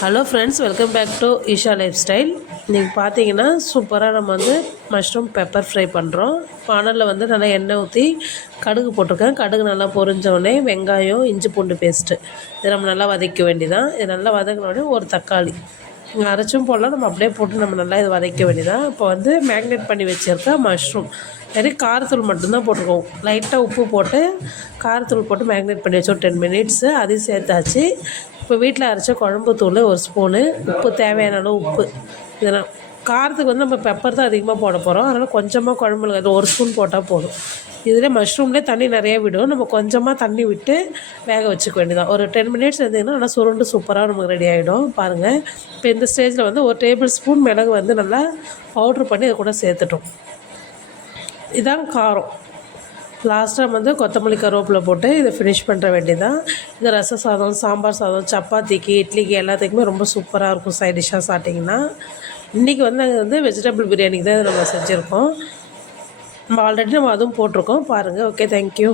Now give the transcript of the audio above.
Hello friends, welcome back to Isha lifestyle. இன்றைக்கி பார்த்தீங்கன்னா சூப்பராக நம்ம மஷ்ரூம் பெப்பர் ஃப்ரை பண்ணுறோம். பானலில் நல்லா எண்ணெய் ஊற்றி கடுகு போட்டிருக்கேன். கடுகு நல்லா பொரிஞ்சோடனே வெங்காயம், இஞ்சி பூண்டு பேஸ்ட்டு இதை நம்ம நல்லா வதக்க வேண்டியதான். இது நல்லா வதங்கினோடனே ஒரு தக்காளி அரைச்சும் போடலாம், நம்ம அப்படியே போட்டு நம்ம நல்லா இதை வதக்க வேண்டியதான். இப்போ மேக்னேட் பண்ணி வச்சுருக்க மஷ்ரூம் காரத்தூள் மட்டும்தான் போட்டுருக்கோம். லைட்டாக உப்பு போட்டு காரத்தூள் போட்டு மேக்னேட் பண்ணி வச்சோம் 10 மினிட்ஸு. அதையும் சேர்த்தாச்சு. இப்போ வீட்டில் அரைச்ச குழம்பு தூள் 1 ஸ்பூனு, உப்பு தேவையான அளவு உப்பு. இதெல்லாம் காரத்துக்கு நம்ம பெப்பர் தான் அதிகமாக போட போகிறோம். அதனால் கொஞ்சமாக குழம்புல 1 ஸ்பூன் போட்டால் போதும். இதில் மஷ்ரூம்லேயே தண்ணி நிறைய விடும். நம்ம கொஞ்சமாக தண்ணி விட்டு வேக வச்சுக்க வேண்டியதான். ஒரு 10 மினிட்ஸ் இருந்தீங்கன்னா நல்லா சுருண்டு சூப்பராக நமக்கு ரெடி ஆகிடும். பாருங்கள், இப்போ இந்த ஸ்டேஜில் 1 டேபிள் ஸ்பூன் மிளகு நல்லா பவுட்ரு பண்ணி அதை கூட சேர்த்துட்டோம். இதான் காரம். லாஸ்ட்டாக கொத்தமல்லி கருவேப்பிலை போட்டு இதை ஃபினிஷ் பண்ணுற வேண்டியதான். இது ரச சாதம், சாம்பார் சாதம், சப்பாத்திக்கு, இட்லிக்கு எல்லாத்துக்குமே ரொம்ப சூப்பராக இருக்கும் சைட் டிஷ்ஷாக சாப்பிட்டிங்கன்னா. இன்றைக்கி நாங்கள் வெஜிடபிள் பிரியாணிக்கு தான் நம்ம செஞ்சுருக்கோம். நம்ம ஆல்ரெடி அதுவும் போட்டிருக்கோம். பாருங்கள். Okay, thank you.